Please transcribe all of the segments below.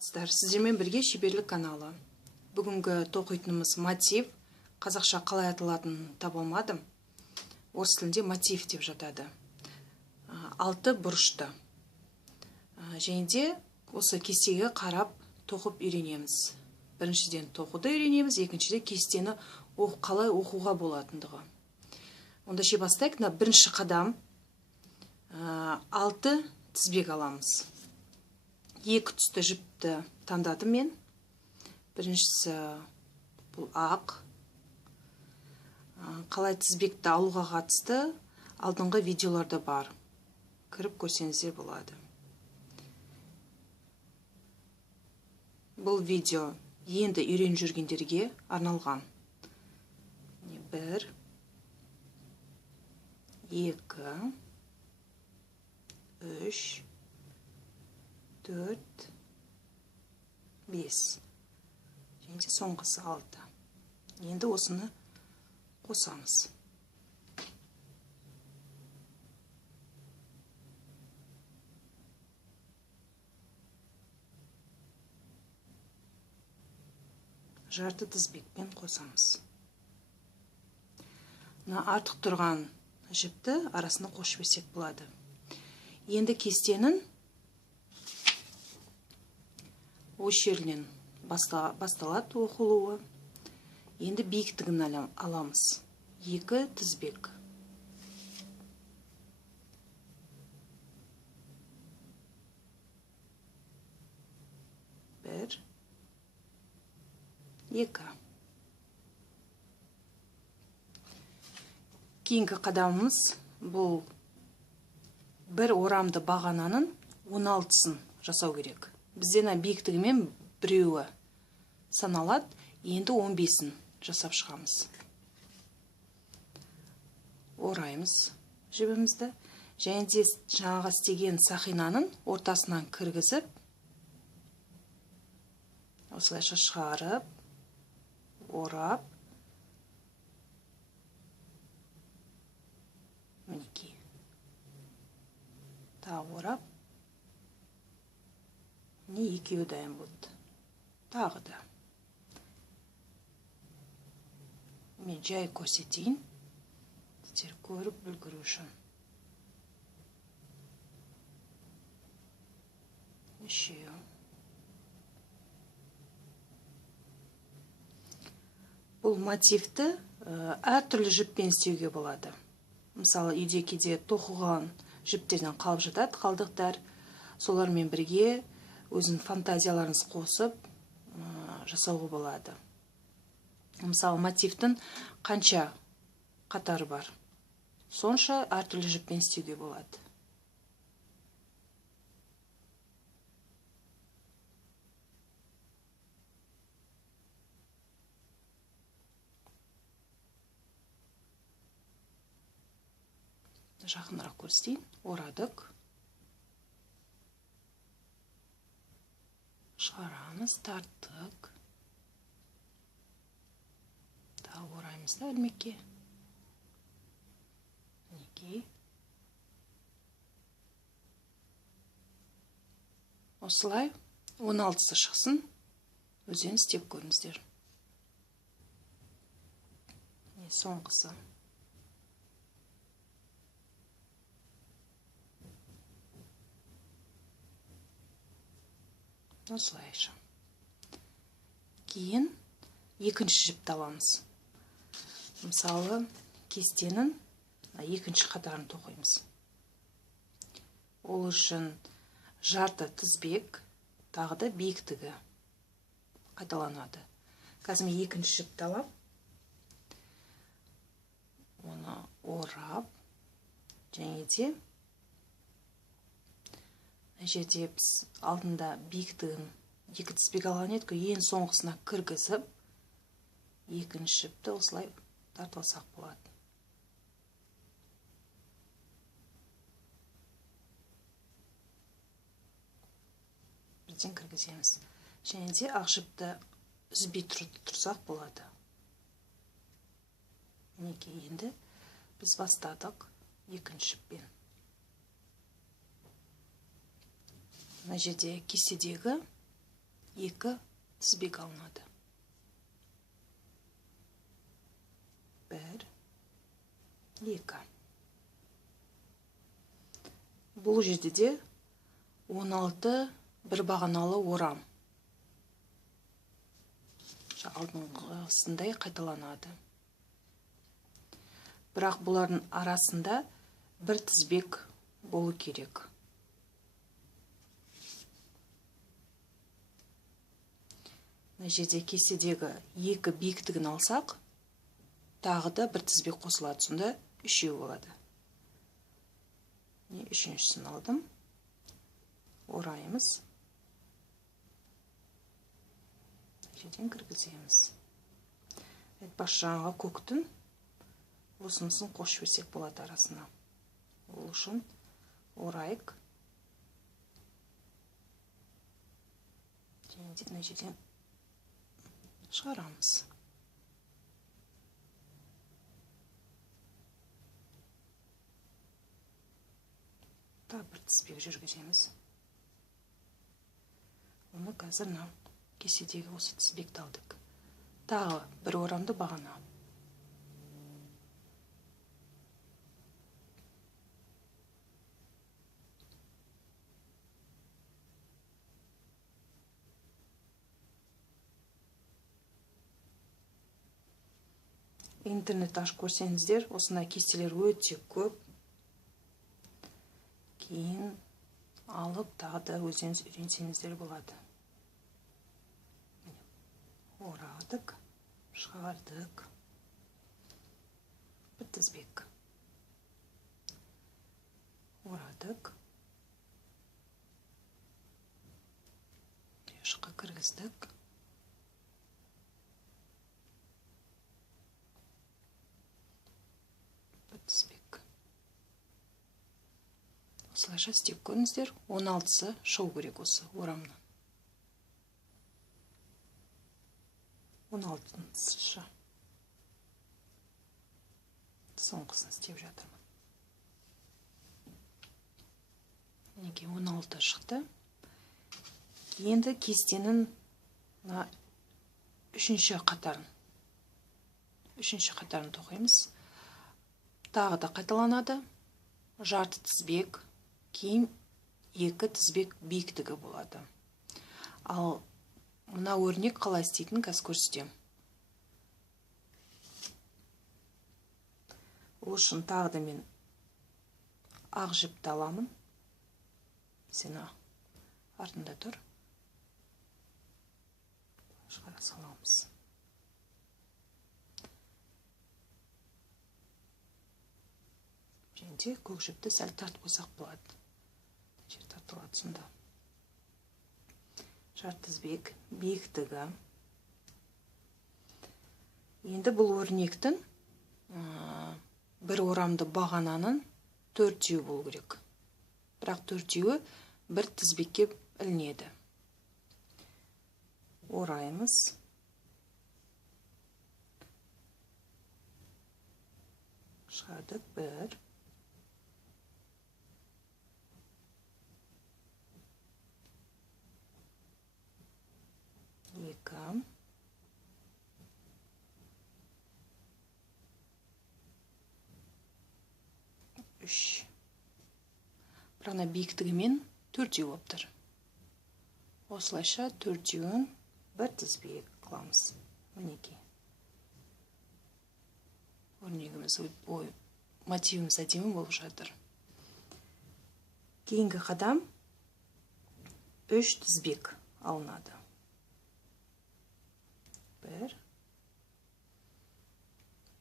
Сіздермен бірге шеберлік каналы. Бүгінгі тоқитынымыз мотив. Қазақша қалай аталатынын таба алмадым. Орыс тілінде мотив деп жатады. 6 бұрышты. Және де осы кестеге қарап тоқып үйренеміз. Біріншіден тоқуды үйренеміз, екіншіден кестені қалай оқуға болатындығы. Онда бастайық. Бірінші қадам 6 тізбек аламыз. 2 түсті жіпті таңдадым мен. Біріншісі бұл ақ. Қалай тізбекті алуға қатысты алдыңғы видеоларда бар. Кіріп көрсеңіздер болады. Бұл видео енді үйреніп жүргендерге арналған. 1, 2, 3, 4, 5. Және соңғысы 6. Енді осыны қосамыз. Жарты тізбекпен қосамыз. Артық тұрған жіпті арасына қосып берсек болады. Енді кестенің осы жерінен басталады оқылуы. Енді биіктігін аламыз. 2 тізбек. Bir, 2. Кейінгі қадамымыз бұл бір орамды бағананың 16-сын жасау керек. Бізден биіктігімен біреуі саналады, енді 15-ін жасап шығамыз. Ораймыз жібімізді. Және де жаңағы істеген сақинаның ортасынан кіргізіп, осылайша шығарып, орап, мінекей. Тағы орап, не екеуі дайын болды. Тағы да. Мен жай көрсетейін. Сіздер көріп үлгеру үшін. Үшеу. Бұл мотивті әртүрлі жіппен істеуге болады. Мысалы, үйде кейде тоқыған жіптерден қалып жатады, қалдықтар. Солармен бірге өзінің фантазияларыңыз қосып жасауға болады. Мысалы, мотивтің қанша қатары бар. Сонша әртүрлі жіппен істеуге болады. Жақынырақ көрсетейін. Орадық. Шығарамыз, тарттық. Тағы ораймыз да ілмекке. Мінекей. Осылай 16-сы шықсын. Өздеріңіз істеп көріңіздер. Соңғысы. Осылайша. Кейін екінші жіпті аламыз. Мысалы, кестенің екінші қатарын тоқимыз. Ол үшін жарты тізбек, тағы да биіктігі қайталанады. Қазір мен екінші жіпті алам. Оны орап, және де жерде біз алдында биіктігін 2 тізбек алған едік, ең соңғысына кіргізіп, екінші жіпті осылай тартып алсақ болады. Бірден кіргіземіз. Және де ақ жіпті үзбей тұрсақ болады. Мінекей, енді біз бастадық екінші жіппен. Мына жерде кестедегі 2 тізбек алынады. 1, 2. Бұл жерде де 16 бір бағаналы орам. Алдыңғысындай қайталанады. Бірақ бұлардың арасында бір тізбек болу керек. Мына жерде кестедегі 2 биіктігін алсақ, тағы да бір тізбек қосылады, сонда 3 болады. Үшіншісін алдым. Ораймыз. Жерден кіргіземіз. Бас жағаға көктің осынысын қосып жіберсек болады арасына. Ол үшін орайық. Және жерден шығарамыз. Тағы бір тізбек жүргіземіз. Оны қазір кеседегі осы тізбекті алдық. Тағы бір орамды бағана. Интернет ашып көрсеңіздер, осындай кестелер өте көп. Кейін алып, тағы да өзіңіз үйренсеңіздер болады. Орадық, шығардық. Бір тізбек. Орадық. Шыққа кіргіздік. Бір тізбек. Осылайша істеп көріңіздер, 16-сы шығу керек осы орамнан. 16-шы. Соңғысын істеп жатырмын. Неге 16 шықты. Енді кестенің үшінші қатарын тоқимыз. Тағы да қайталанады. Жарты тізбек, кейін 2 тізбек биіктігі болады. Ал мына өрнек қалай істейтінін қазір көрсетемін. Ол үшін тағы да мен ақ жіпті аламын. Сені артында тұр. Шығара саламыз. Және көк жіпті сәл тартып қойсақ болады. Жер тартылады сонда. Жарты тізбек биіктігі. Енді бұл өрнектің бір орамды бағананың 4-еу болу керек. Бірақ 4-еуі бір тізбекке ілінеді. Ораймыз. Шығардық. 1. 2. 3. Бірақ биіктігімен 4-еу болып тұр. Осылайша 4-еуін бір тізбек қыламыз. Мінекей. Өрнегіміз мотивіміз әдемі болып жатыр. Кейінгі қадам 3 тізбек алынады. 1,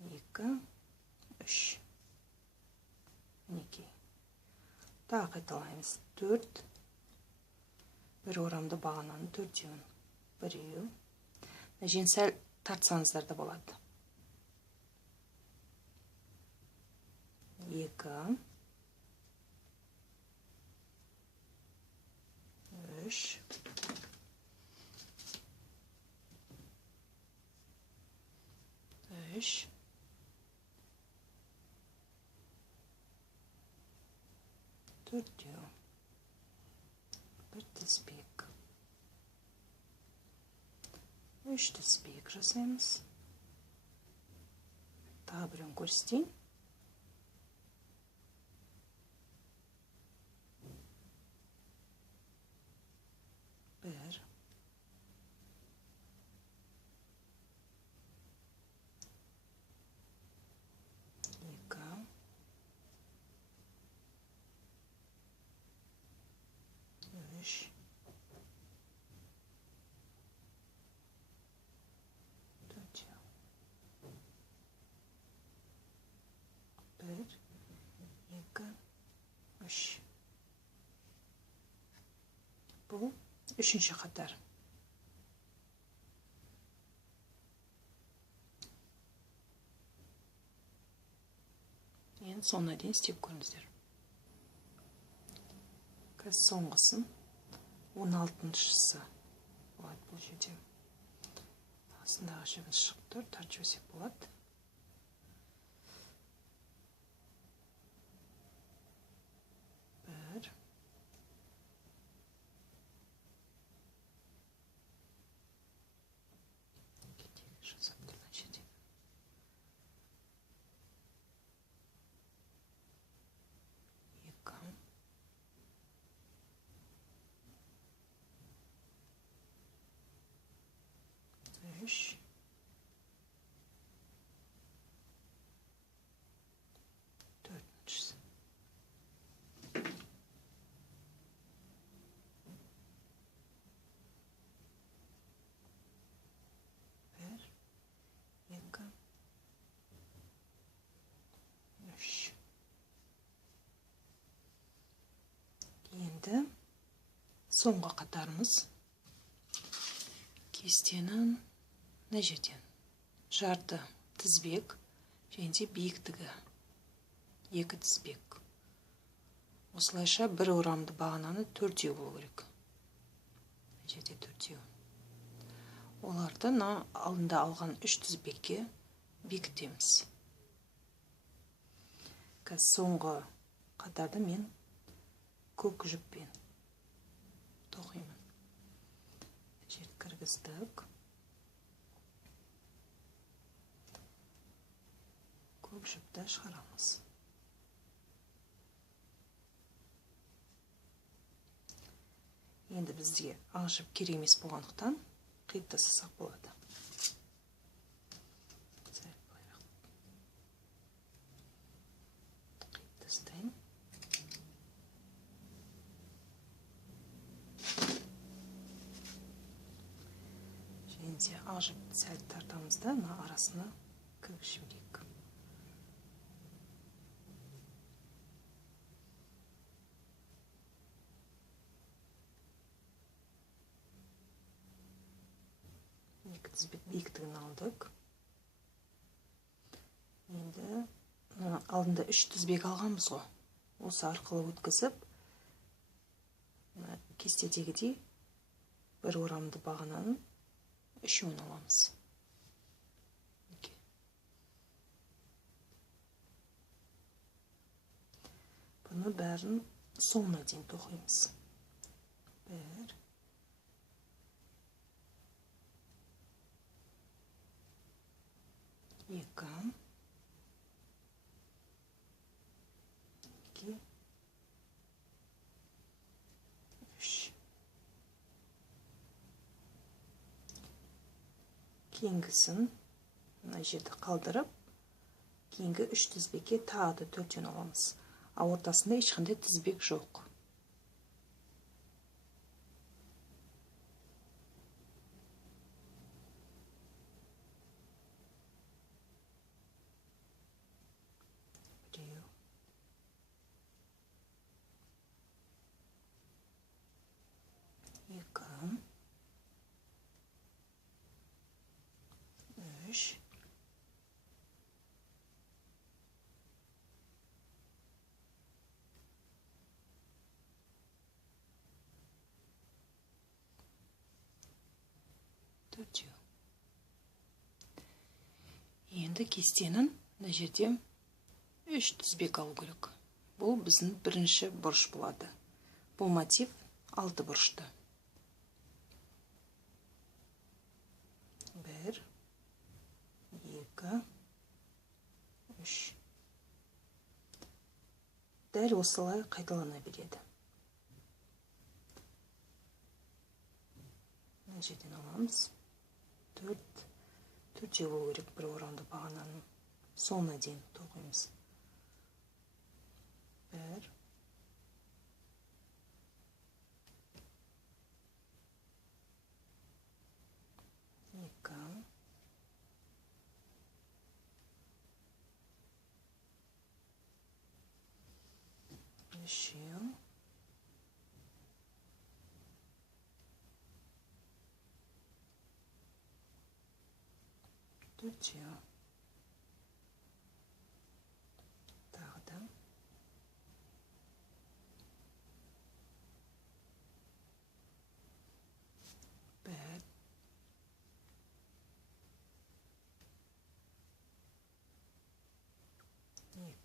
2, 3. Мінекей. Тағы қайталаймыз. 4. Бір орамды бағананың 4-еуін. 1-еу. Жен сәл тартсаңыздар да болады. 2. 3. 3. 4-еу. Bir tizbek. үш тізбек жасаймыз. Тағы біреуін көрсетейін. Бір, екі, үш, төртеу. Бір, екі, үш. Бұл үшінші қатар. Енді соңына дейін істеп көріңіздер. Қазір соңғысын 16-шысы болады бұл жерде. Астындағы жібіміз шығып тұр, тартып жіберсек болады. Бір, жасап тұрған жерде. Екі, үш, төртіншісі. Бір, екі, үш. Енді соңғы қатарымыз. Кестенің мына жерден жарты тізбек және де биіктігі 2 тізбек. Осылайша бір орамды бағананы 4-еу болу керек. Мына жерде 4-еу. Оларды алдында алған 3 тізбекке бекітеміз. Қазір соңғы қатарды мен көк жіппен тоқимын. Жерді кіргіздік. Көк жіпті шығарамыз. Енді бізге ақ жіп керек емес болғандықтан қиып тастасақ болады. Қиып тастайын. Және де ақ жіпті сәл тартамыз да арасына көк жіберейік. Екі тізбек биіктігін алдық. Енді алдында 3 тізбек алғанбыз ғой. Осы арқылы өткізіп, кестедегідей бір орамды бағананың 3-еуін аламыз. Бұны бәрін соңына дейін тоқимыз. Бір, екі, үш. Кейінгісін мына жерді қалдырып, кейінгі 3 тізбекке тағы да 4-еуін аламыз. А ортасында ешқандай тізбек жоқ. Біреу, екі, үш, төртеу. Енді кестенің мына жерде 3 тізбек алу керек. Бұл біздің бірінші бұрыш болады. Бұл мотив 6 бұрышты. дәл осылай қайталана береді. Мына жерден аламыз. 4 болу керек бір орамды бағананың соңына дейін тоқимыз. 1 2 3 4 тағы да 1 2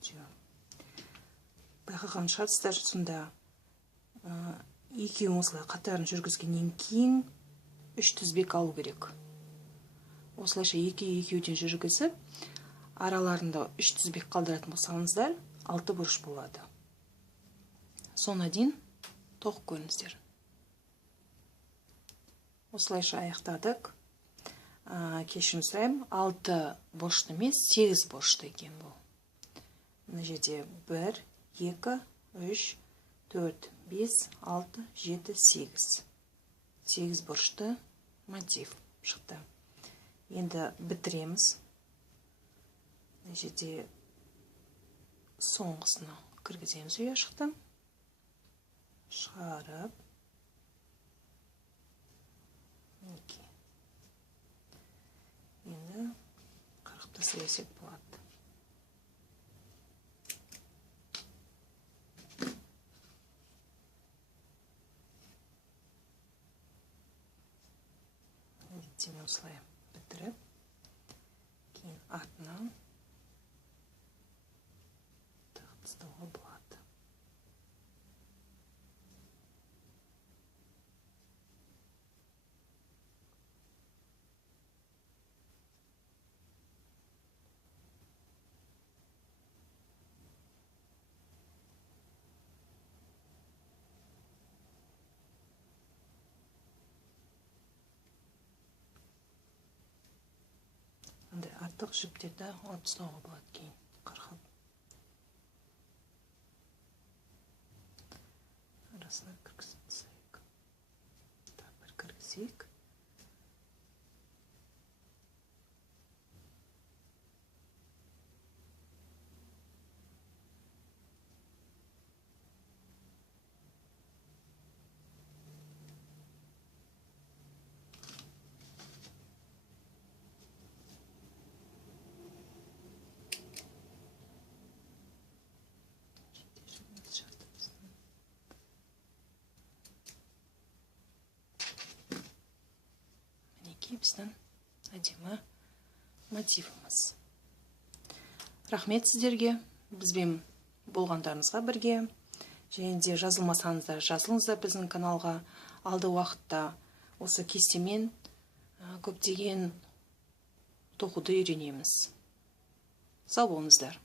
3 байқаған шығарсыздар, сонда екеуін осылай қатарын жүргізгеннен кейін 3 тізбек алу керек. Осылайша екеуден жүргізіп, араларында 3 тізбек қалдыратын болсаңыздар, 6 бұрыш болады. Соңына дейін тоқып көріңіздер. Осылайша аяқтадық. Кешірім сұраймын, 6 бұрышты емес, 8 бұрышты екен бұл. Мына жерде 1, 2, 3, 4, 5, 6, 7, 8. 8 бұрышты мотив шықты. Енді бітіреміз. Мына жерде соңғысына кіргіземіз ұяшықты. Шығарып. Енді 40-та сөйлесек болады. Әдеттеме осылай бітіріп, кейін артынан тастауға болады. Артық жіптерді алып тастауға болады кейін қырқып. Арасына кіргізіп тастайық. Bir кіргізейік. Біздің әдемі мотивіміз. Рахмет сіздерге, бізбен болғандарыңызға бірге. Және де жазылмасаңыздар, жазылыңыздар біздің каналға. Алды уақытта осы кестемен көптеген тоқуды үйренеміз. Сау болыңыздар.